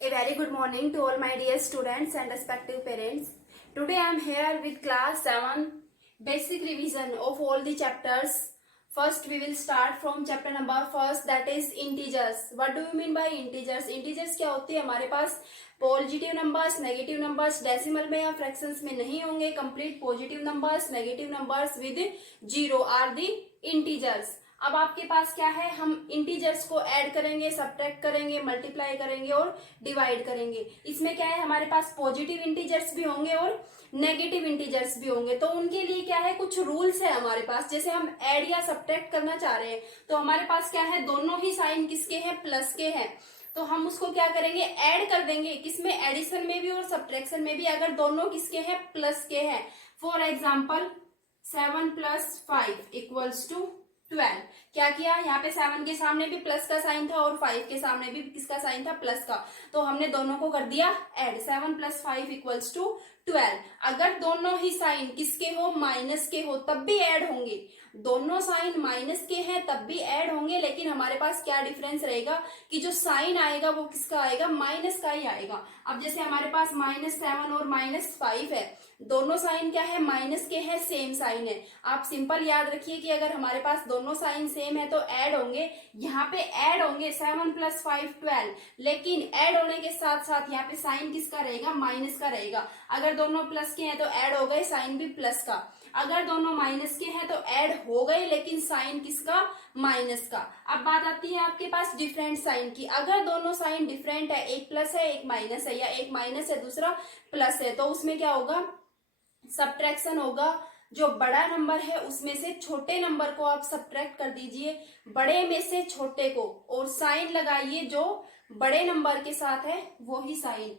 A very good morning to all my dear students and respective parents. Today I am here with class 7 basic revision of all the chapters. First we will start from chapter number first, that is integers. What do you mean by integers? Integers क्या होती है? हमारे पास positive numbers, negative numbers decimal में या fractions में नहीं होंगे. Complete positive numbers, negative numbers with zero are the integers. अब आपके पास क्या है, हम इंटीजर्स को ऐड करेंगे, सब्ट्रैक्ट करेंगे, मल्टीप्लाई करेंगे और डिवाइड करेंगे. इसमें क्या है, हमारे पास पॉजिटिव इंटीजर्स भी होंगे और नेगेटिव इंटीजर्स भी होंगे. तो उनके लिए क्या है, कुछ रूल्स है हमारे पास. जैसे हम ऐड या सब्ट्रैक्ट करना चाह रहे हैं तो हमारे पास क्या है, दोनों ही साइन किसके हैं, प्लस के हैं. तो हम उसको क्या करेंगे, ऐड कर देंगे. किसमें, एडिशन में भी और सब्ट्रैक्शन में भी, अगर दोनों किसके हैं, प्लस के हैं. For example 7 + 5 = 12. क्या किया, यहाँ पे 7 के सामने भी प्लस का साइन था और 5 के सामने भी किसका साइन था, प्लस का. तो हमने दोनों को कर दिया ऐड. 7 + 5 = 12. अगर दोनों ही साइन किसके हो, माइनस के हो, तब भी ऐड होंगे. दोनों साइन माइनस के हैं तब भी ऐड होंगे. लेकिन हमारे पास क्या डिफरेंस रहेगा कि जो साइन आएगा वो किसका आएगा, माइनस का ही आएगा. अब जैसे हमारे पास -7 और -5 है, दोनों साइन क्या है, माइनस के हैं, सेम साइन है. आप सिंपल याद रखिए कि अगर हमारे पास दोनों साइन सेम है तो ऐड होंगे. यहाँ पे ऐड होंगे 7 + 5 12. लेकिन ऐड होने के साथ साथ यहाँ पे साइन किसका रहेगा, माइनस का रहेगा. अगर दोनों प्लस के हैं तो ऐड हो गए, साइन भी प्लस का. अगर दोनों माइनस के हैं तो ऐड हो गए लेकिन साइन किसका, माइनस का. अब बात आती है आपके पास डिफरेंट साइन की. अगर दोनों साइन डिफरेंट है, एक प्लस है एक माइनस है, या एक माइनस है दूसरा प्लस है, तो उसमें क्या होगा, सब्ट्रैक्शन होगा. जो बड़ा नंबर है उसमें से छोटे नंबर को आप सब्ट्रैक्ट कर दीजिए, बड़े में से छोटे को, और साइन लगाइए जो बड़े नंबर के साथ है वो ही साइन.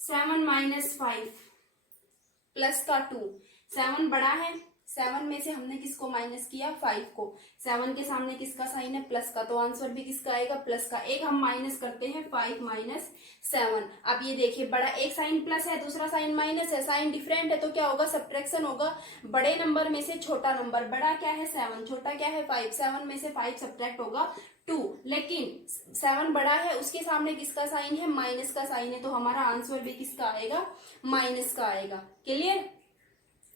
7 - 5 प्लस का 2. 7 बड़ा है, 7 में से हमने किसको माइनस किया, 5 को. 7 के सामने किसका साइन है, प्लस का. तो आंसर भी किसका आएगा, प्लस का. एक हम माइनस करते हैं, 5 - 7. अब ये देखिए, बड़ा एक साइन प्लस है दूसरा साइन माइनस है, साइन डिफरेंट है, तो क्या होगा, सब्ट्रैक्शन होगा. बड़े नंबर में से छोटा नंबर, बड़ा क्या है 7, छोटा क्या है 5. 7 में से 5 सब्ट्रैक्ट होगा 2. लेकिन 7 बड़ा है, उसके सामने किसका साइन है, माइनस का साइन है. तो हमारा आंसर भी किसका आएगा, माइनस का आएगा. क्लियर.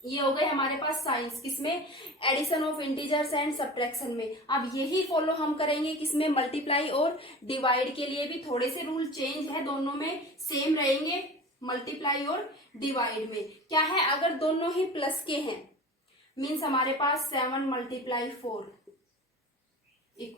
ये हो गए हमारे पास साइंस, किसमें, addition of integers and subtraction में. अब यही फॉलो हम करेंगे किसमें, मल्टीप्लाई और डिवाइड के लिए भी थोड़े से रूल चेंज है, दोनों में सेम रहेंगे. मल्टीप्लाई और डिवाइड में क्या है, अगर दोनों ही प्लस के हैं, मीन्स हमारे पास 7 × 4 =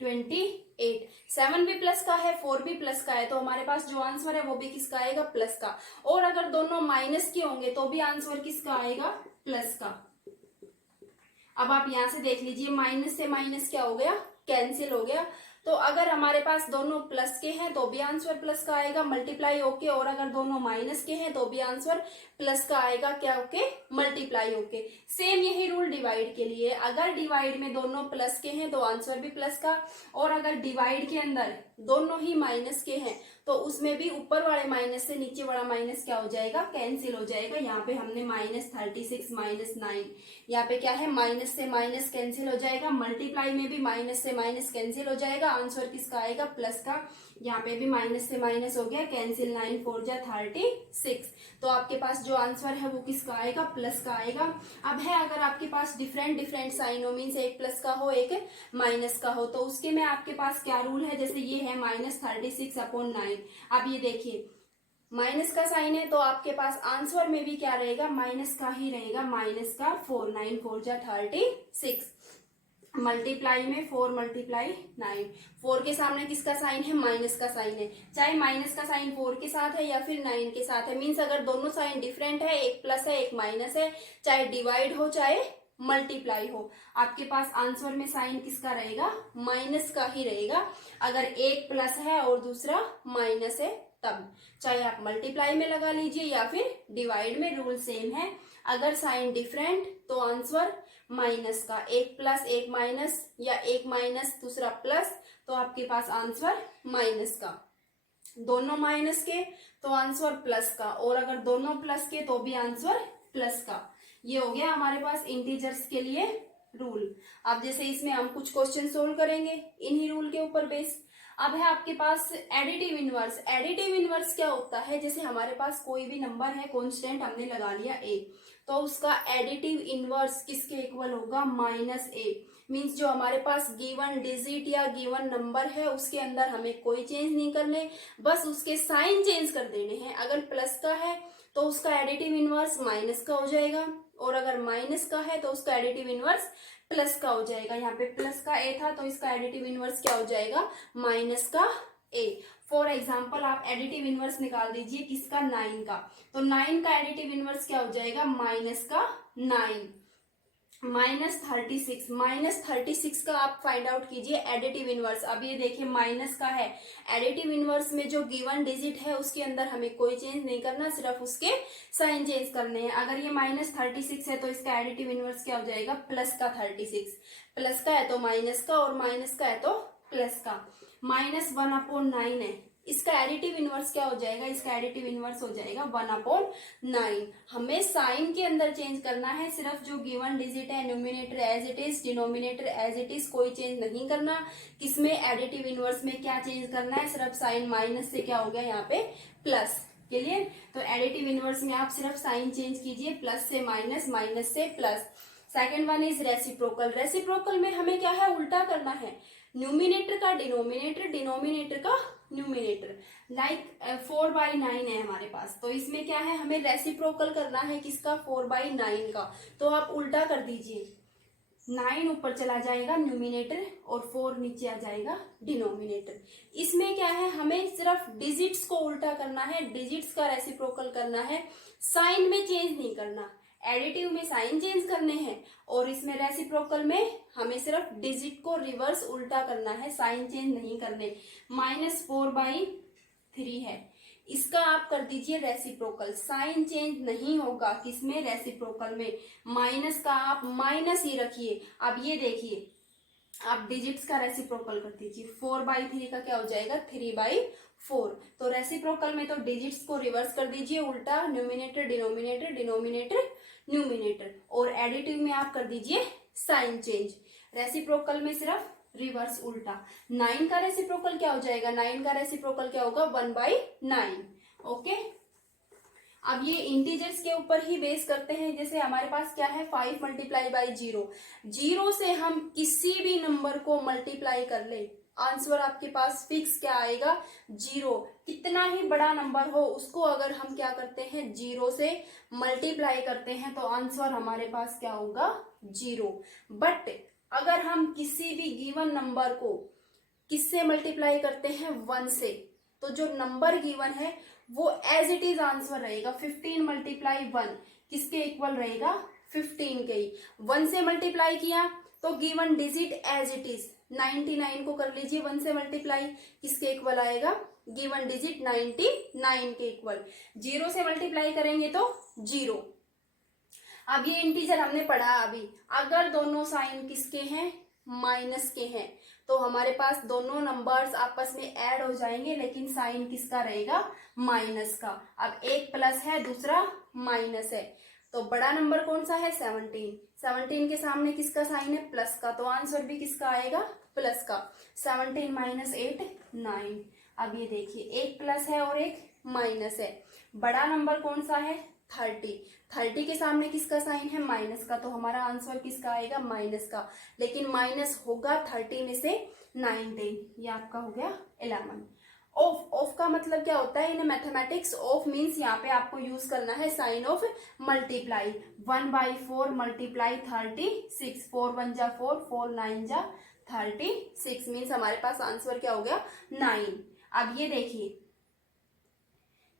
28. 7 भी प्लस का है, 4 भी प्लस का है, तो हमारे पास जो आंसर है वो भी किसका आएगा, प्लस का. और अगर दोनों माइनस के होंगे तो भी आंसर किसका आएगा, प्लस का. अब आप यहां से देख लीजिए, माइनस से माइनस क्या हो गया, कैंसिल हो गया. तो अगर हमारे पास दोनों प्लस के हैं तो भी आंसर प्लस का आएगा, मल्टीप्लाई होके. और अगर दोनों माइनस के हैं तो भी आंसर प्लस का आएगा, क्या होके, मल्टीप्लाई होके. सेम यही रूल डिवाइड के लिए. अगर डिवाइड में दोनों प्लस के हैं तो आंसर भी प्लस का, और अगर डिवाइड के अंदर दोनों ही माइनस के हैं तो उसमें भी ऊपर वाले माइनस से नीचे वाला माइनस क्या हो जाएगा, कैंसिल हो जाएगा. यहाँ पे हमने -36 - 9, यहाँ पे क्या है, माइनस से माइनस कैंसिल हो जाएगा. मल्टीप्लाई में भी माइनस से माइनस कैंसिल हो जाएगा, आंसर किसका आएगा, प्लस का. यहाँ पे भी माइनस से माइनस हो गया, कैंसिल. 9 × 4 = 36. तो आपके पास जो आंसर है वो किसका आएगा, प्लस का आएगा. अब है, अगर आपके पास डिफरेंट साइन हो, मीन्स एक प्लस का हो एक माइनस का हो, तो उसके में आपके पास क्या रूल है, जैसे ये है -36/9. अब ये देखिए, माइनस का साइन है तो आपके पास आंसर में भी क्या रहेगा, माइनस का ही रहेगा, -4. 9 × 4 = 36. मल्टीप्लाई में 4 × 9. 4 के सामने किसका साइन है, माइनस का साइन है. चाहे माइनस का साइन 4 के साथ है या फिर 9 के साथ है, मीन्स अगर दोनों साइन डिफरेंट है, एक प्लस है एक माइनस है, चाहे डिवाइड हो चाहे मल्टीप्लाई हो, आपके पास आंसर में साइन किसका रहेगा, माइनस का ही रहेगा. अगर एक प्लस है और दूसरा माइनस है तब, चाहे आप मल्टीप्लाई में लगा लीजिए या फिर डिवाइड में, रूल सेम है. अगर साइन डिफरेंट तो आंसर माइनस का, एक प्लस एक माइनस, या एक माइनस दूसरा प्लस, तो आपके पास आंसर माइनस का. दोनों माइनस के तो आंसर प्लस का, और अगर दोनों प्लस के तो भी आंसर प्लस का. ये हो गया हमारे पास इंटीजर्स के लिए रूल. अब जैसे इसमें हम कुछ क्वेश्चन सोल्व करेंगे इन्हीं रूल के ऊपर बेस. अब है आपके पास एडिटिव इनवर्स। एडिटिव इनवर्स क्या होता है, जैसे हमारे पास कोई भी नंबर है, कांस्टेंट हमने लगा लिया a, तो उसका एडिटिव इनवर्स किसके इक्वल होगा, माइनस a। मीन्स जो हमारे पास गिवन डिजिट या गिवन नंबर है उसके अंदर हमें कोई चेंज नहीं करने, बस उसके साइन चेंज कर देने हैं। अगर प्लस का है तो उसका एडिटिव इनवर्स माइनस का हो जाएगा, और अगर माइनस का है तो उसका एडिटिव इनवर्स प्लस का हो जाएगा। यहाँ पे प्लस का ए था तो इसका एडिटिव इनवर्स क्या हो जाएगा, माइनस का ए। फॉर एग्जाम्पल आप एडिटिव इनवर्स निकाल दीजिए किसका, 9 का, तो 9 का एडिटिव इनवर्स क्या हो जाएगा, माइनस का 9। -36, -36 का आप फाइंड आउट कीजिए एडिटिव इनवर्स। अब ये देखिए माइनस का है, एडिटिव इनवर्स में जो गिवन डिजिट है उसके अंदर हमें कोई चेंज नहीं करना, सिर्फ उसके साइन चेंज करने हैं। अगर ये -36 है तो इसका एडिटिव इनवर्स क्या हो जाएगा, प्लस का 36। प्लस का है तो माइनस का, और माइनस का है तो प्लस का। -1/9 है, इसका एडिटिव इनवर्स क्या हो जाएगा, इसका एडिटिव इनवर्स हो जाएगा 1/9। हमें साइन के अंदर चेंज करना है, सिर्फ जो गिवन डिजिट है numerator as it is, denominator as it is, कोई चेंज नहीं करना। किसमें, एडिटिव इनवर्स में क्या चेंज करना है, सिर्फ साइन माइनस से क्या हो गया यहाँ पे प्लस। क्लियर, तो एडिटिव इनवर्स में आप सिर्फ साइन चेंज कीजिए, प्लस से माइनस, माइनस से plus. Second one is reciprocal. Reciprocal में हमें क्या है, उल्टा करना है, न्यूमिनेटर का डिनोमिनेटर, डिनोमिनेटर का न्यूमिनेटर। लाइक 4/9 है हमारे पास, तो इसमें क्या है, हमें रेसिप्रोकल करना है किसका, 4/9 का। तो आप उल्टा कर दीजिए, 9 ऊपर चला जाएगा न्यूमिनेटर और 4 नीचे आ जाएगा डिनोमिनेटर। इसमें क्या है, हमें सिर्फ डिजिट्स को उल्टा करना है, डिजिट्स का रेसिप्रोकल करना है, साइन में चेंज नहीं करना। एडिटिव में साइन चेंज करने हैं और इसमें रेसिप्रोकल में हमें सिर्फ डिजिट को रिवर्स उल्टा करना है, साइन चेंज नहीं करने। -4/3 है, इसका आप कर दीजिए रेसिप्रोकल, साइन चेंज नहीं होगा किसमें, रेसिप्रोकल में। माइनस का आप माइनस ही रखिए। अब ये देखिए, आप डिजिट्स का रेसिप्रोकल कर दीजिए, 4/3 का क्या हो जाएगा, 3/4। तो रेसिप्रोकल में तो डिजिट्स को रिवर्स कर दीजिए उल्टा, न्यूमिनेटर डिनोमिनेटर, डिनोमिनेटर न्यूमिनेटर, और एडिटिव में आप कर दीजिए साइन चेंज। रेसिप्रोकल में सिर्फ रिवर्स उल्टा। 9 का रेसिप्रोकल क्या हो जाएगा, 9 का रेसिप्रोकल क्या होगा, 1/9। ओके, अब ये इंटीजर्स के ऊपर ही बेस करते हैं। जैसे हमारे पास क्या है, 5 × 0। 0 से हम किसी भी नंबर को मल्टीप्लाई कर ले, आंसर आपके पास फिक्स क्या आएगा, 0। कितना ही बड़ा नंबर हो उसको अगर हम क्या करते हैं, 0 से मल्टीप्लाई करते हैं तो आंसर हमारे पास क्या होगा, 0। बट अगर हम किसी भी गिवन नंबर को किससे मल्टीप्लाई करते हैं, 1 से, तो जो नंबर गिवन है वो एज इट इज आंसर रहेगा। 15 × 1 किसके इक्वल रहेगा, 15 के ही। 1 से मल्टीप्लाई किया तो given digit as it is 99 को कर लीजिए 1 से मल्टीप्लाई, किसके इक्वल आएगा, गिवन डिजिट 99 के इक्वल। 0 से मल्टीप्लाई करेंगे तो 0। अब ये इंटीजर हमने पढ़ा अभी, अगर दोनों साइन किसके हैं, माइनस के हैं, तो हमारे पास दोनों नंबर्स आपस में ऐड हो जाएंगे, लेकिन साइन किसका रहेगा, माइनस का। अब एक प्लस है, दूसरा माइनस है, तो बड़ा नंबर कौन सा है, 17। 17 के सामने किसका साइन है, प्लस का, तो आंसर भी किसका आएगा, प्लस का। 17 - 8 9। अब ये देखिए, एक प्लस है और एक माइनस है। बड़ा नंबर कौन सा है, 30। 30 के सामने किसका साइन है, माइनस का, तो हमारा आंसर किसका आएगा, माइनस का। लेकिन माइनस होगा 30 में से 19, ये आपका हो गया 11। ऑफ, ऑफ का मतलब क्या होता है इन मैथमेटिक्स, ऑफ मीन्स यहाँ पे आपको यूज करना है sign of multiply. 1/4 multiply 36, 4 × 1 = 4, 4 × 9 = 36 means हमारे पास आंसर क्या हो गया, 9। अब ये देखिए,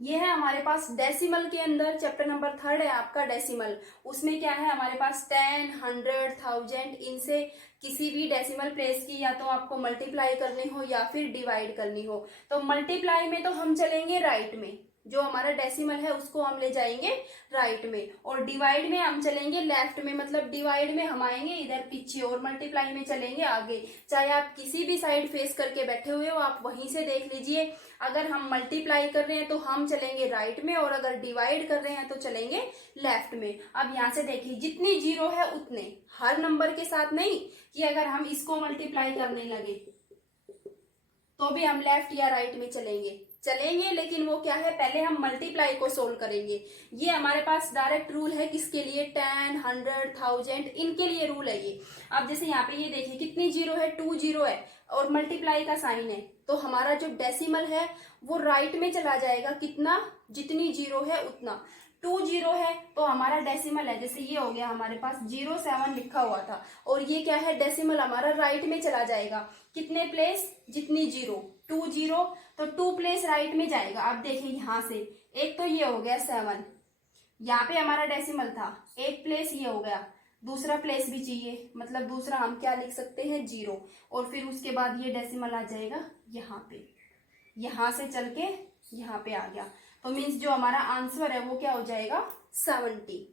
ये है हमारे पास डेसिमल के अंदर, चैप्टर नंबर 3 है आपका डेसिमल। उसमें क्या है हमारे पास 10, 100, 1000, इनसे किसी भी डेसिमल प्लेस की या तो आपको मल्टीप्लाई करनी हो या फिर डिवाइड करनी हो। तो मल्टीप्लाई में तो हम चलेंगे राइट में, जो हमारा डेसिमल है उसको हम ले जाएंगे राइट में, और डिवाइड में हम चलेंगे लेफ्ट में, मतलब डिवाइड में हम आएंगे इधर पीछे और मल्टीप्लाई में चलेंगे आगे। चाहे आप किसी भी साइड फेस करके बैठे हुए हो, आप वहीं से देख लीजिए। अगर हम मल्टीप्लाई कर रहे हैं तो हम चलेंगे राइट में, और अगर डिवाइड कर रहे हैं तो चलेंगे लेफ्ट में। अब यहाँ से देखिए, जितनी जीरो है उतने, हर नंबर के साथ नहीं कि अगर हम इसको मल्टीप्लाई करने लगे तो भी हम लेफ्ट या राइट में चलेंगे, लेकिन वो क्या है, पहले हम मल्टीप्लाई को सोल्व करेंगे। ये हमारे पास डायरेक्ट रूल है किसके लिए, 10, 100, 1000 इनके लिए रूल है ये। अब जैसे यहाँ पे ये देखिए कितनी जीरो है, 2 जीरो है और मल्टीप्लाई का साइन है, तो हमारा जो डेसिमल है वो राइट में चला जाएगा, कितना, जितनी जीरो है उतना। 2 जीरो है तो हमारा डेसिमल है, जैसे ये हो गया हमारे पास 07 लिखा हुआ था, और ये क्या है, डेसिमल हमारा राइट में चला जाएगा, कितने प्लेस, जितनी जीरो, 2 जीरो, तो 2 प्लेस राइट में जाएगा। अब देखिए यहाँ से एक तो ये हो गया 7, यहाँ पे हमारा डेसिमल था, एक प्लेस ये हो गया, दूसरा प्लेस भी चाहिए, मतलब दूसरा हम क्या लिख सकते हैं, 0, और फिर उसके बाद ये डेसिमल आ जाएगा यहाँ पे, यहाँ से चल के यहाँ पे आ गया, तो मीन्स जो हमारा आंसर है वो क्या हो जाएगा, 70।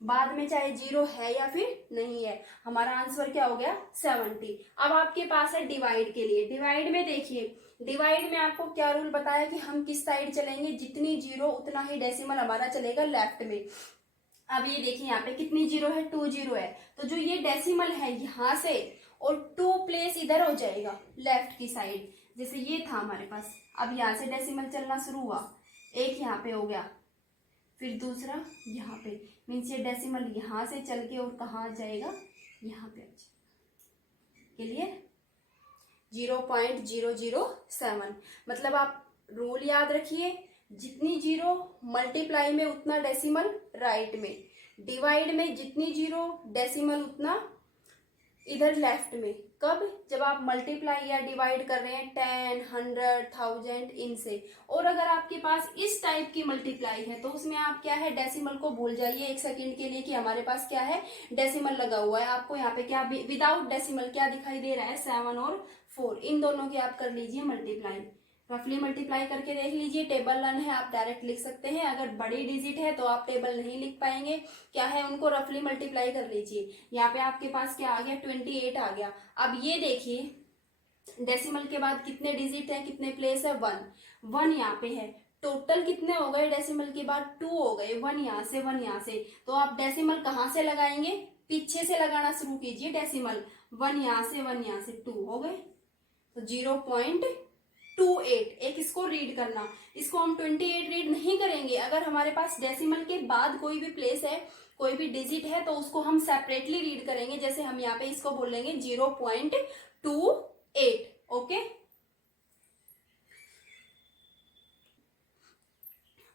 बाद में चाहे 0 है या फिर नहीं है, हमारा आंसर क्या हो गया, 70। अब आपके पास है डिवाइड के लिए। डिवाइड में देखिए, डिवाइड में आपको क्या रूल बताया कि हम किस साइड चलेंगे, जितनी जीरो उतना ही डेसिमल हमारा चलेगा लेफ्ट में। अब ये देखिए यहाँ पे कितनी जीरो है, 2 जीरो है, तो जो ये डेसिमल है यहाँ से और 2 प्लेस इधर हो जाएगा लेफ्ट की साइड, जैसे ये था हमारे पास। अब यहाँ से डेसिमल चलना शुरू हुआ, एक यहाँ पे हो गया, फिर दूसरा यहाँ पे, मीन्स ये डेसिमल यहाँ से चल के और कहाँ आ जाएगा, यहाँ पे आ जाएगा। क्लियर, 0.007। मतलब आप रूल याद रखिए, जितनी जीरो मल्टीप्लाई में उतना डेसिमल राइट में, डिवाइड में जितनी जीरो डेसिमल उतना इधर लेफ्ट में। कब, जब आप मल्टीप्लाई या डिवाइड कर रहे हैं 10, 100, 1000 इनसे। और अगर आपके पास इस टाइप की मल्टीप्लाई है तो उसमें आप क्या है, डेसिमल को भूल जाइए एक सेकंड के लिए कि हमारे पास क्या है, डेसिमल लगा हुआ है। आपको यहाँ पे क्या विदाउट डेसिमल क्या दिखाई दे रहा है, 7 और 4, इन दोनों की आप कर लीजिए मल्टीप्लाई, रफली मल्टीप्लाई करके देख लीजिए। टेबल रन है, आप डायरेक्ट लिख सकते हैं। अगर बड़ी डिजिट है तो आप टेबल नहीं लिख पाएंगे, क्या है, उनको रफली मल्टीप्लाई कर लीजिए। यहाँ पे आपके पास क्या आ गया, 28 आ गया। अब ये देखिए डेसिमल के बाद कितने डिजिट है, कितने प्लेस है, 1 यहाँ पे है। टोटल कितने हो गए डेसिमल के बाद, 2 हो गए, 1 यहाँ से 1 यहाँ से। तो आप डेसिमल कहाँ से लगाएंगे, पीछे से लगाना शुरू कीजिए डेसिमल, 1 यहाँ से 1 यहाँ से, 2 हो गए, तो 0.28। एक इसको रीड करना, इसको हम 28 रीड नहीं करेंगे। अगर हमारे पास डेसिमल के बाद कोई भी प्लेस है, कोई भी डिजिट है, तो उसको हम सेपरेटली रीड करेंगे। जैसे हम यहाँ पे इसको बोलेंगे 0.28। ओके,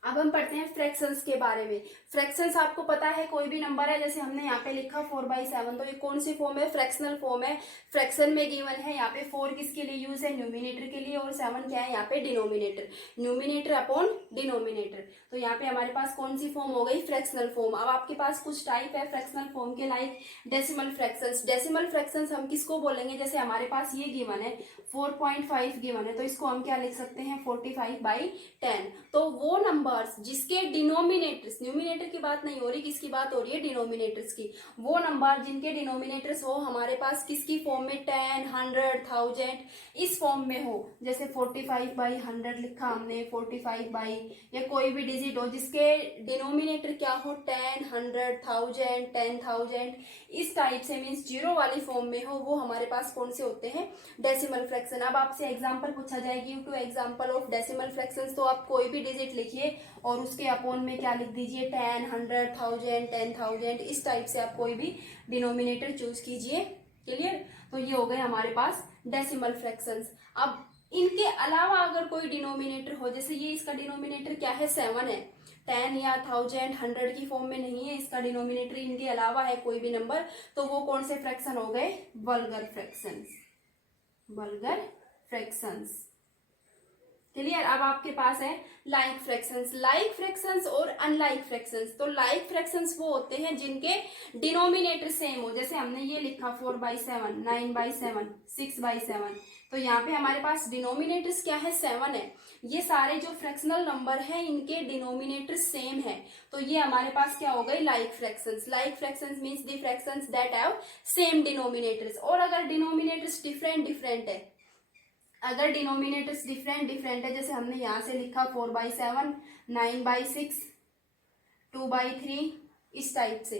अब हम पढ़ते हैं फ्रैक्शंस के बारे में। फ्रैक्शंस आपको पता है, कोई भी नंबर है, जैसे हमने यहाँ पे लिखा 4/7, तो ये कौन सी फॉर्म है, फ्रैक्शनल फॉर्म है। फ्रैक्शन में गिवन है, यहाँ पे 4 किसके लिए यूज है, न्यूमिनेटर के लिए, और 7 क्या है यहाँ पे, डिनोमिनेटर, न्यूमिनेटर अपॉन डिनोमिनेटर। तो यहाँ पे हमारे पास कौन सी फॉर्म हो गई, फ्रैक्शनल फॉर्म। अब आपके पास कुछ टाइप है फ्रैक्शनल फॉर्म के, like decimal fractions. Decimal fractions हम किसको बोलेंगे, जैसे हमारे पास ये गिवन है 4.5 गिवन है, तो इसको हम क्या लिख सकते हैं, 45/10। तो वो नंबर्स जिसके डिनोमिनेटर्स, न्यूमिनेटर की बात नहीं हो रही, किसकी बात हो रही है, डिनोमिनेटर्स की, वो नंबर जिनके डिनोमिनेटर्स हो हमारे पास किसकी फॉर्म में, 10, 100, 1000 इस फॉर्म में हो। जैसे 45/100 लिखा हमने, 45 या कोई भी डिजिट हो जिसके डिनोमिनेटर क्या हो, 10, 100, 1000, 10,000 इस टाइप से, मीन्स जीरो वाली फॉर्म में हो, वो हमारे पास कौन से होते हैं, डेसिमल फ्रैक्शन। अब आपसे एग्जांपल पूछा जाए, give two example of decimal fractions, तो आप कोई भी डिजिट लिखिए और उसके अपॉन में क्या लिख दीजिए, 10, 100, 1000, 10,000 इस टाइप से आप कोई भी डिनोमिनेटर चूज कीजिए। क्लियर, तो ये हो गए हमारे पास डेसिमल फ्रैक्शंस। अब इनके अलावा अगर कोई डिनोमिनेटर हो, जैसे ये इसका डिनोमिनेटर क्या है, 7 है, 10 या 1000, 100 की फॉर्म में नहीं है, इसका डिनोमिनेटर इनके अलावा है कोई भी नंबर, तो वो कौन से फ्रैक्शन हो गए, vulgar fractions, vulgar fractions. Clear, अब आपके पास है लाइक फ्रैक्शंस। लाइक फ्रैक्शंस और अनलाइक फ्रैक्शंस। तो लाइक फ्रैक्शंस वो होते हैं जिनके डिनोमिनेटर सेम हो, जैसे हमने ये लिखा 4/7, 9/7, 6/7, तो यहाँ पे हमारे पास डिनोमिनेटर्स क्या है, 7 है। ये सारे जो फ्रैक्शनल नंबर है इनके डिनोमिनेटर सेम है, तो ये हमारे पास क्या हो गई, like fractions. Like fractions means the fractions that have same denominators. और अगर डिनोमिनेटर्स डिफरेंट है, अगर डिनोमिनेटर्स डिफरेंट है, जैसे हमने यहाँ से लिखा 4/7, 9/6, 2/3 इस टाइप से,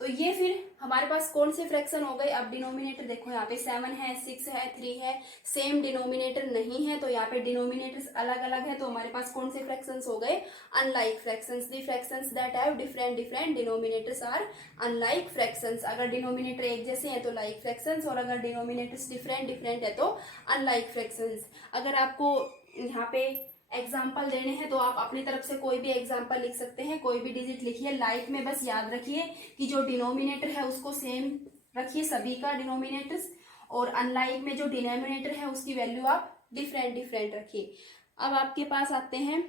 तो ये फिर हमारे पास कौन से फ्रैक्शन हो गए। अब डिनोमिनेटर देखो, यहाँ पे 7 है, 6 है, 3 है, सेम डिनोमिनेटर नहीं है, तो यहाँ पे डिनोमिनेटर्स अलग अलग है, तो हमारे पास कौन से फ्रैक्शंस हो गए, unlike fractions. The fractions that have different different denominators are unlike fractions. अगर डिनोमिनेटर एक जैसे हैं तो लाइक फ्रैक्शंस, और अगर डिनोमिनेटर्स डिफरेंट डिफरेंट है तो अनलाइक फ्रैक्शंस। अगर आपको यहाँ पे एग्जाम्पल देने हैं तो आप अपनी तरफ से कोई भी एग्जाम्पल लिख सकते हैं, कोई भी डिजिट लिखिए। लाइक में बस याद रखिए कि जो डिनोमिनेटर है उसको सेम रखिए सभी का डिनोमिनेटर्स, और अनलाइक में जो डिनोमिनेटर है उसकी वैल्यू आप डिफरेंट डिफरेंट रखिए। अब आपके पास आते हैं,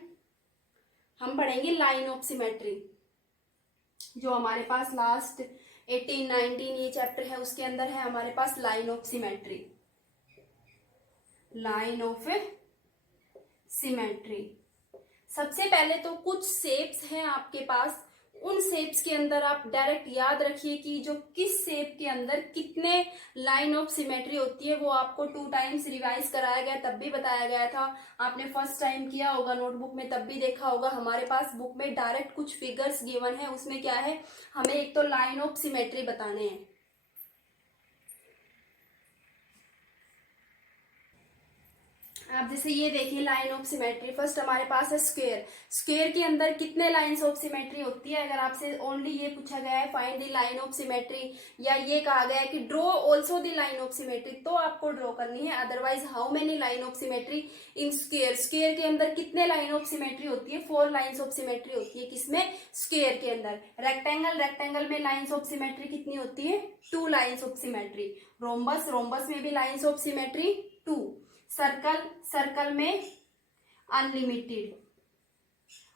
हम पढ़ेंगे लाइन ऑफ सिमेट्री, जो हमारे पास लास्ट 18, 19 ये चैप्टर है उसके अंदर है हमारे पास line of symmetry. Line of symmetry, सबसे पहले तो कुछ शेप्स हैं आपके पास, उन शेप्स के अंदर आप डायरेक्ट याद रखिए कि जो किस शेप के अंदर कितने लाइन ऑफ सिमेट्री होती है। वो आपको 2 टाइम्स रिवाइज कराया गया, तब भी बताया गया था। आपने फर्स्ट टाइम किया होगा नोटबुक में, तब भी देखा होगा। हमारे पास बुक में डायरेक्ट कुछ फिगर्स गिवन है, उसमें क्या है, हमें एक तो लाइन ऑफ सिमेट्री बताने हैं। आप जैसे ये देखिए लाइन ऑफ सिमेट्री, फर्स्ट हमारे पास है स्क्वायर। स्क्वायर के अंदर कितने लाइंस ऑफ सिमेट्री होती है। अगर आपसे ओनली ये पूछा गया है find the line of symmetry, या ये कहा गया है कि draw also the line of symmetry, तो आपको ड्रॉ करनी है। Otherwise how many line of symmetry in square, square के अंदर कितने लाइन ऑफ सिमेट्री होती है, 4 लाइन्स ऑफ सिमेट्री होती है। किसमें, स्क्वायर के अंदर। रेक्टेंगल, रेक्टेंगल में लाइन्स ऑफ सिमेट्री कितनी होती है, 2 lines of symmetry. Rhombus, rhombus में भी lines of symmetry 2। Circle, circle में अनलिमिटेड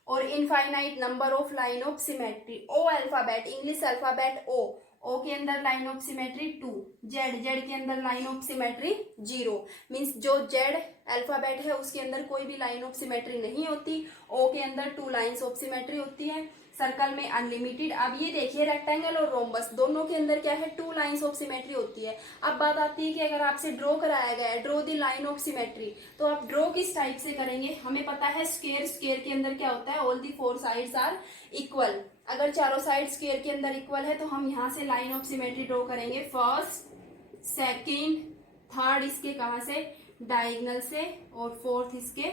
और infinite number of line of symmetry. O alphabet, English alphabet O, O के अंदर line of symmetry 2। Z, Z के अंदर लाइन ऑफ सिमेट्री 0। मीन्स जो Z alphabet है उसके अंदर कोई भी लाइन ऑफ सिमेट्री नहीं होती। ओ के अंदर 2 लाइन्स ऑफ सिमेट्री होती है। सर्कल में अनलिमिटेड। अब ये देखिए रेक्टेंगल और रोम्बस दोनों के अंदर क्या है, 2 लाइन्स ऑफ सिमेट्री होती है। अब बात आती है कि अगर आपसे ड्रॉ कराया गया है, draw the line of symmetry, तो आप ड्रॉ किस टाइप से करेंगे। हमें पता है स्क्वायर, स्क्वायर के अंदर क्या होता है, all the 4 sides are equal. अगर चारों साइड स्क्वायर के अंदर इक्वल है तो हम यहाँ से लाइन ऑफ सिमेट्री ड्रॉ करेंगे। फर्स्ट, सेकेंड, थर्ड इसके कहाँ से, डायगोनल से, और फोर्थ इसके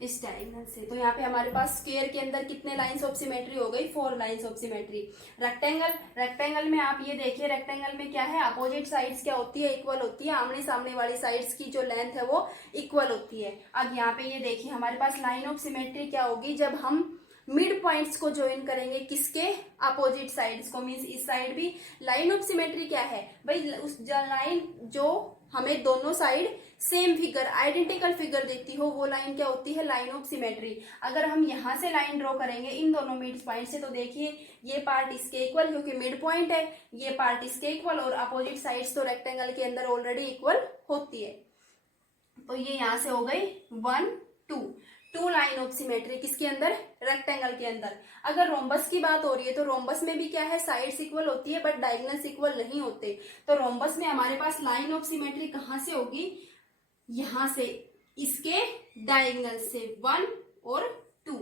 इस डायगोनल से। तो यहाँ पे हमारे पास स्क्वायर के अंदर कितने लाइंस ऑफ सिमेट्री हो गई, 4 lines of symmetry. Rectangle, rectangle में आप ये देखिए, रेक्टेंगल में क्या है, अपोजिट साइड्स क्या होती है, इक्वल होती है। आमने सामने वाली साइड्स की जो लेंथ है वो इक्वल होती है। अब यहाँ पे ये देखिए हमारे पास लाइन ऑफ सिमेट्री क्या होगी, जब हम मिड पॉइंट्स को ज्वाइन करेंगे, किसके, अपोजिट साइड्स को। मीन्स इस साइड भी लाइन ऑफ सिमेट्री क्या है भाई, उस लाइन जो हमें दोनों side same figure, identical figure देती हो, वो लाइन क्या होती है, लाइन ऑफ सिमेट्री। अगर हम यहाँ से लाइन ड्रॉ करेंगे इन दोनों मिड पॉइंट से, तो देखिए ये पार्ट इसके इक्वल, क्योंकि मिड पॉइंट है, ये पार्ट इसके इक्वल, और अपोजिट साइड्स तो रेक्टेंगल के अंदर ऑलरेडी इक्वल होती है। तो ये यहाँ से हो गई 1, 2 लाइन ऑफ सिमेट्री किसके अंदर, रेक्टेंगल के अंदर। अगर रोम्बस की बात हो रही है तो रोम्बस में भी क्या है, साइड्स इक्वल होती है बट डायगोनल्स इक्वल नहीं होते। तो रोम्बस में हमारे पास लाइन ऑफ सिमेट्री कहाँ से होगी, यहां से, इसके डायगोनल से 1 और 2।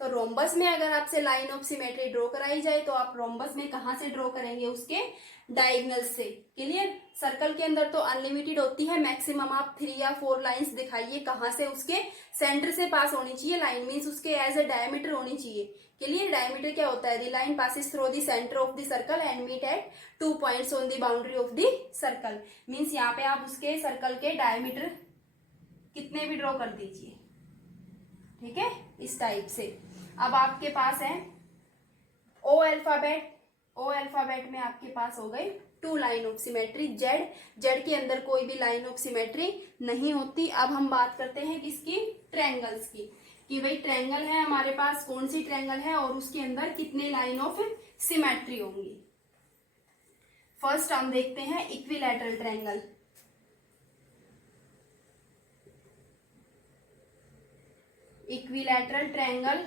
तो रोम्बस में अगर आपसे लाइन ऑफ सिमेट्री ड्रॉ कराई जाए तो आप रोम्बस में कहां से ड्रॉ करेंगे, उसके डायगोनल से। क्लियर। सर्कल के अंदर तो अनलिमिटेड होती है, मैक्सिमम आप 3 या 4 लाइंस दिखाइए, कहां से, उसके सेंटर से पास होनी चाहिए लाइन, मीन्स उसके एज ए डायमीटर होनी चाहिए। क्लियर। डायमीटर क्या होता है, the line passes through the centre of the circle and meet at 2 points on the boundary of the circle. Means यहाँ पे आप उसके सर्कल के डायमीटर कितने भी ड्रॉ कर दीजिए, ठीक है, इस टाइप से। अब आपके पास है ओ अल्फाबेट, ओ अल्फाबेट में आपके पास हो गई 2 line of symmetry. Z, Z के अंदर कोई भी लाइन ऑफ सिमेट्री नहीं होती। अब हम बात करते हैं किसकी, ट्रायंगल्स की, कि भाई ट्रायंगल है हमारे पास, कौन सी ट्रायंगल है और उसके अंदर कितने लाइन ऑफ सिमेट्री होंगी। फर्स्ट हम देखते हैं equilateral triangle. Equilateral triangle,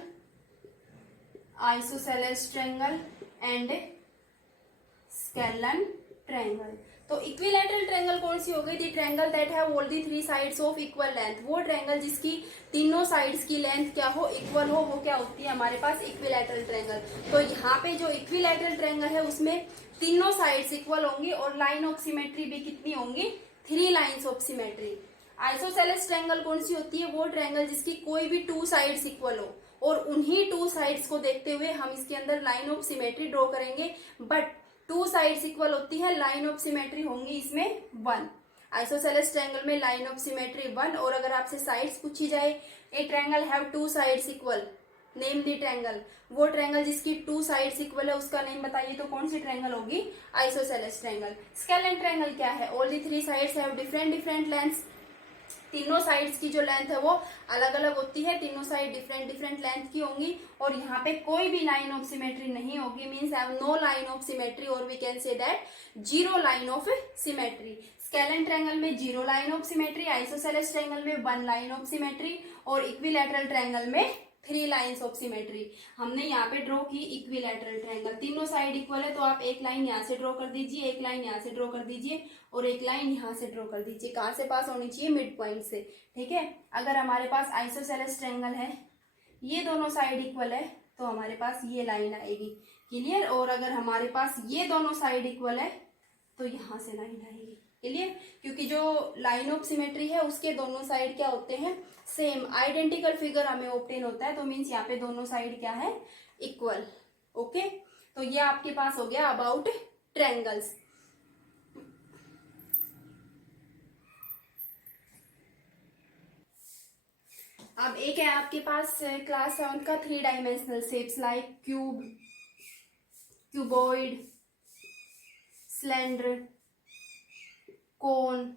isosceles triangle and scalene triangle. तो इक्विलैटरल ट्रायंगल कौन सी हो गई? The triangle that have all the three sides of equal length. वो ट्रायंगल जिसकी तीनों साइड्स की लेंथ क्या हो? इक्वल हो, वो क्या होती है हमारे पास? Equilateral triangle. तो यहाँ पे जो इक्विलैटरल ट्रायंगल है उसमें तीनों साइड्स इक्वल होंगी और लाइन ऑफ सिमेट्री भी कितनी होंगी? 3 lines of symmetry. Isosceles triangle कौन सी होती है? वो ट्रायंगल जिसकी कोई भी 2 साइड्स इक्वल हो और उन्हीं 2 साइड्स को देखते हुए हम इसके अंदर लाइन ऑफ सिमेट्री ड्रॉ करेंगे। बट 2 साइड्स इक्वल होती है, लाइन ऑफ सिमेट्री होंगी इसमें 1। आइसोसेलेस ट्रायंगल में लाइन ऑफ सिमेट्री 1। और अगर आपसे साइड्स पूछी जाए, ए triangle have 2 sides equal, name the triangle. वो ट्रायंगल जिसकी 2 साइड्स इक्वल है उसका नेम बताइए, तो कौन सी ट्रायंगल होगी? Isosceles triangle. स्केलेन ट्रायंगल क्या है? All the 3 sides have different lengths. तीनों साइड्स की जो लेंथ है वो अलग अलग होती है, तीनों साइड डिफरेंट लेंथ की होंगी और यहाँ पे कोई भी लाइन ऑफ सिमेट्री नहीं होगी, means have no line of symmetry, और we can say that 0 line of symmetry. Scalene triangle में 0 line of symmetry, isosceles triangle में 1 लाइन ऑफ सिमेट्री और इक्विलैटरल ट्रायंगल में 3 लाइन्स ऑफ सिमेट्री। हमने यहाँ पे ड्रॉ की इक्विलैटरल ट्रायंगल, तीनों साइड इक्वल है, तो आप एक लाइन यहाँ से ड्रॉ कर दीजिए, एक लाइन यहाँ से ड्रॉ कर दीजिए और एक लाइन यहाँ से ड्रॉ कर दीजिए। कहाँ से पास होनी चाहिए? मिड पॉइंट से। ठीक है, अगर हमारे पास आइसोसेलेस ट्रायंगल है, ये दोनों साइड इक्वल है, तो हमारे पास ये लाइन आएगी। क्लियर? और अगर हमारे पास ये दोनों साइड इक्वल है तो यहाँ से लाइन आएगी। क्लियर? क्योंकि जो लाइन ऑफ सिमेट्री है उसके दोनों साइड क्या होते हैं? सेम, आइडेंटिकल फिगर हमें ऑब्टेन होता है, तो मीन्स यहाँ पे दोनों साइड क्या है? इक्वल। ओके, तो ये आपके पास हो गया अबाउट ट्रायंगल्स। अब एक है आपके पास क्लास 7 का 3 dimensional shapes like cube, cuboid, cylinder, cone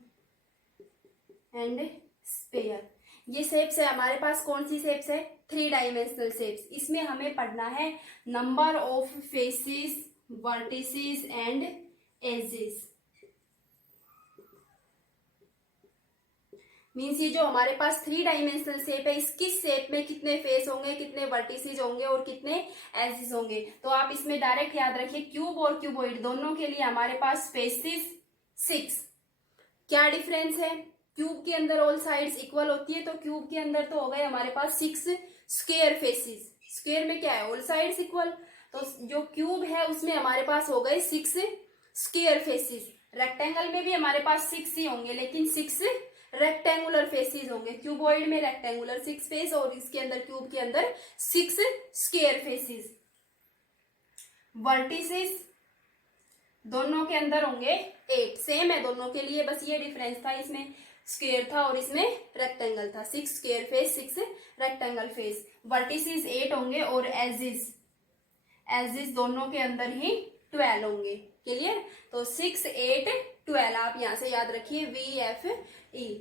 and sphere. ये शेप्स है हमारे पास। कौन सी शेप्स है? 3 डायमेंशनल शेप्स। इसमें हमें पढ़ना है number of faces, vertices and edges. Means ये जो हमारे पास 3 डायमेंशनल शेप है, इस किस शेप में कितने फेस होंगे, कितने वर्टिसेस होंगे और कितने एजेस होंगे। तो आप इसमें डायरेक्ट याद रखिए, क्यूब और क्यूबॉइड दोनों के लिए हमारे पास फेसेस 6। क्या डिफरेंस है? क्यूब के अंदर ऑल साइड्स इक्वल होती है, तो क्यूब के अंदर तो हो गए हमारे पास 6 स्क्वायर फेसेस। स्क्वायर में क्या है? All sides equal. तो जो क्यूब है उसमें हमारे पास हो गए 6 स्क्वायर फेसेस। रेक्टेंगल में भी हमारे पास 6 ही होंगे, लेकिन 6 रेक्टेंगुलर फेसेस होंगे। क्यूबॉइड में रेक्टेंगुलर 6 फेस और इसके अंदर क्यूब के अंदर 6 स्क्वायर फेसेस। वर्टिसेस दोनों के अंदर होंगे 8। सेम है दोनों के लिए, बस ये डिफरेंस था, इसमें स्क्वायर था और इसमें रेक्टेंगल था। 6 square face, 6 rectangle face. Vertices 8 होंगे और एजेस दोनों के अंदर ही 12 होंगे। क्लियर? तो 6, 8, 12 आप यहां से याद रखिए, VFE।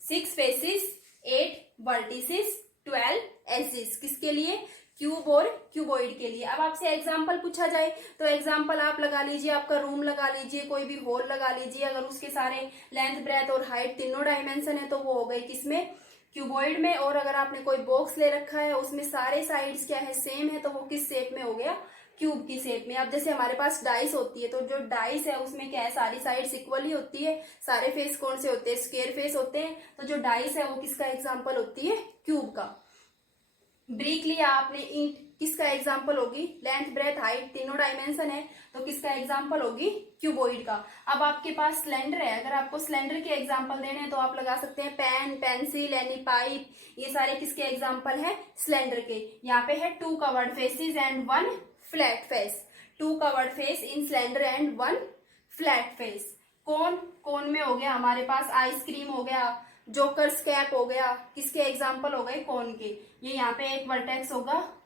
6 faces, 8 vertices, 12 edges. किसके लिए? क्यूब और क्यूबॉइड के लिए। अब आपसे एग्जाम्पल पूछा जाए तो एग्जाम्पल आप लगा लीजिए, आपका रूम लगा लीजिए, कोई भी हॉल लगा लीजिए। अगर उसके सारे लेंथ, ब्रेथ और हाइट तीनों डायमेंशन है तो वो हो गई किसमें? क्यूबॉइड में। और अगर आपने कोई बॉक्स ले रखा है उसमें सारे साइड्स क्या है? सेम है, तो वो किस शेप में हो गया? क्यूब की शेप में। अब जैसे हमारे पास डाइस होती है, तो जो डाइस है उसमें क्या है? सारी साइड्स इक्वल ही होती है। सारे फेस कौन से होते हैं? स्क्वायर फेस होते हैं। तो जो डाइस है वो किसका एग्जाम्पल होती है? क्यूब का। ब्रिक लिया आपने, ईंट किसका एग्जाम्पल होगी? लेंथ, ब्रेथ, हाइट तीनों डायमेंशन है, तो किसका एग्जाम्पल होगी? क्यूबॉइड का। अब आपके पास सिलेंडर है, अगर आपको सिलेंडर के एग्जाम्पल देने हैं तो आप लगा सकते हैं पेन, पेंसिल, एनी पाइप। ये सारे किसके एग्जाम्पल है? सिलेंडर के। यहाँ पे है 2 curved faces and 1 flat face. 2 curved face in cylinder and 1 flat face. Cone में हो गया हमारे पास आइसक्रीम हो गया, जोकर्स कैप हो गया, किसके एग्जाम्पल हो गए? कोन के। ये यहाँ पे एक वर्टेक्स होगा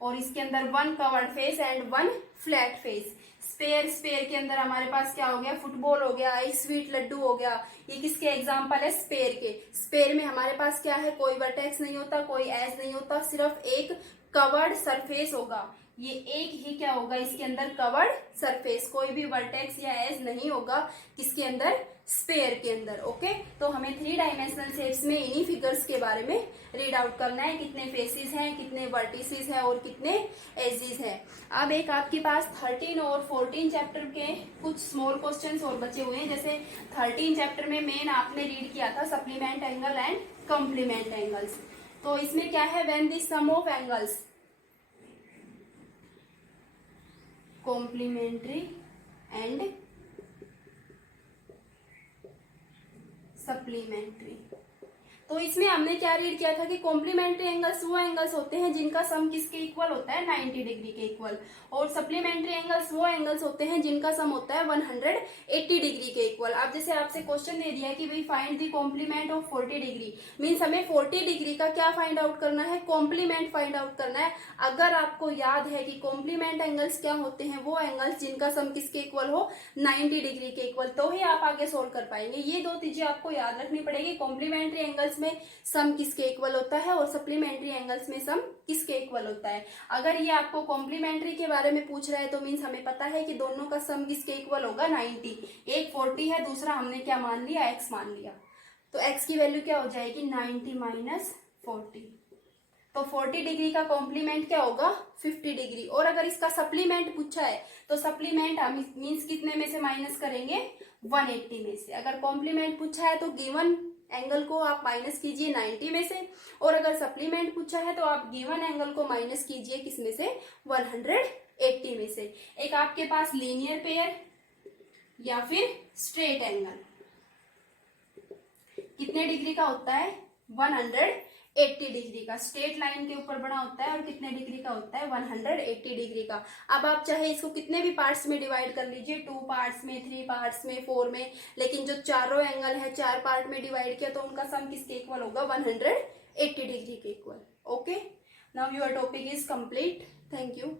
और इसके अंदर 1 curved face and 1 flat face. Sphere के अंदर हमारे पास क्या हो गया? फुटबॉल हो गया, एक स्वीट लड्डू हो गया। ये किसके एग्जाम्पल है? स्पेयर के। स्पेयर में हमारे पास क्या है? कोई वर्टेक्स नहीं होता, कोई एज नहीं होता, सिर्फ एक कवर्ड सरफेस होगा। ये एक ही क्या होगा इसके अंदर कवर्ड सरफेस, कोई भी वर्टेक्स या एज नहीं होगा किसके अंदर, स्फेयर के अंदर। ओके, तो हमें 3 डायमेंशनल शेप्स में इन्हीं फिगर्स के बारे में रीड आउट करना है, कितने फेसेस हैं, कितने वर्टिसेस हैं और कितने एजेस हैं। अब एक आपके पास 13 और 14 चैप्टर के कुछ स्मॉल क्वेश्चंस और बचे हुए हैं। जैसे 13 चैप्टर में मेन आपने रीड किया था supplement angle and complement angles. तो इसमें क्या है, when the sum of angles complementary and supplementary. तो इसमें हमने क्या रीड किया था कि कॉम्प्लीमेंट्री एंगल्स वो एंगल्स होते हैं जिनका सम किसके इक्वल होता है, 90 डिग्री के इक्वल, और सप्लीमेंट्री एंगल्स वो एंगल्स होते हैं जिनका सम होता है 180 डिग्री के इक्वल। अब जैसे आपसे क्वेश्चन दे दिया है कि भाई find the complement of 40 degree, means हमें 40 डिग्री का क्या फाइंड आउट करना है, कॉम्प्लीमेंट फाइंड आउट करना है। अगर आपको याद है कि कॉम्प्लीमेंट एंगल्स क्या होते हैं, वो एंगल्स जिनका सम किसके इक्वल हो, 90 डिग्री के इक्वल, तो ही आप आगे सोल्व कर पाएंगे। ये 2 चीजें आपको याद रखनी पड़ेगी, कॉम्प्लीमेंट्री एंगल्स में सम किसके इक्वल होता है और सप्लीमेंट्री एंगल्स में सम किसके इक्वल होता है। अगर ये आपको कॉम्प्लीमेंट्री के बारे में पूछ रहा है तो मीन्स हमें पता है कि दोनों का सम किसके इक्वल होगा, 90। एक 40 है, दूसरा हमने क्या मान लिया, x मान लिया, तो x की वैल्यू क्या हो जाएगी, 90 माइनस 40। तो 40 डिग्री का कॉम्प्लीमेंट क्या होगा, 50 डिग्री। और अगर इसका सप्लीमेंट पूछा है तो सप्लीमेंट हम मीन्स कितने में से माइनस करेंगे, 180 में से। अगर कॉम्प्लीमेंट पूछा है तो गिवन एंगल को आप माइनस कीजिए 90 में से, और अगर सप्लीमेंट पूछा है तो आप गिवन एंगल को माइनस कीजिए किसमें से, 180 में से। एक आपके पास लीनियर पेयर या फिर स्ट्रेट एंगल कितने डिग्री का होता है, 180 डिग्री का, स्ट्रेट लाइन के ऊपर बना होता है और कितने डिग्री का होता है, 180 डिग्री का। अब आप चाहे इसको कितने भी पार्ट्स में डिवाइड कर लीजिए, 2 पार्ट्स में, 3 पार्ट्स में, 4 में, लेकिन जो चारों एंगल है 4 पार्ट में डिवाइड किया तो उनका सम किसके इक्वल होगा, 180 डिग्री के equal. Okay, now your topic is complete. Thank you.